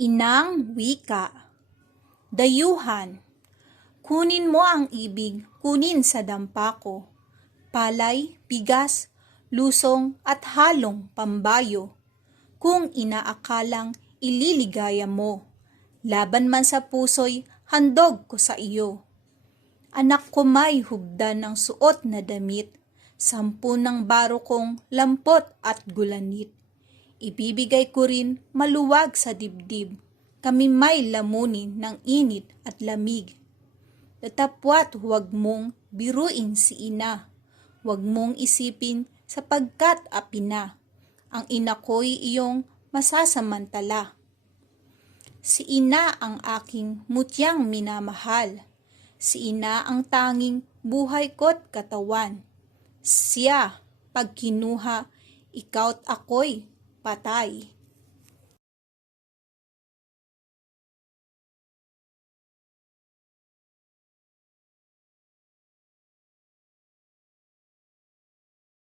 Inang wika. Dayuhan. Kunin mo ang ibig, kunin sa dampa ko. Palay, bigas, lusong at halong pambayo. Kung inaakalang ililigaya mo. Laban man sa puso'y handog ko sa iyo. Anak ko may hubdan ng suot na damit, sampu ng baro kong lampot at gulanit. Ibibigay ko rin maluwag sa dibdib, kami may lamunin ng init at lamig. Datapwat huwag mong biruin si ina, huwag mong isipin sapagkat api na. Ang ina ko'y iyong masasamantala. Si ina ang aking mutyang minamahal. Si ina ang tanging buhay ko't katawan. Siya, pag kinuha, ikaw't ako'y patay.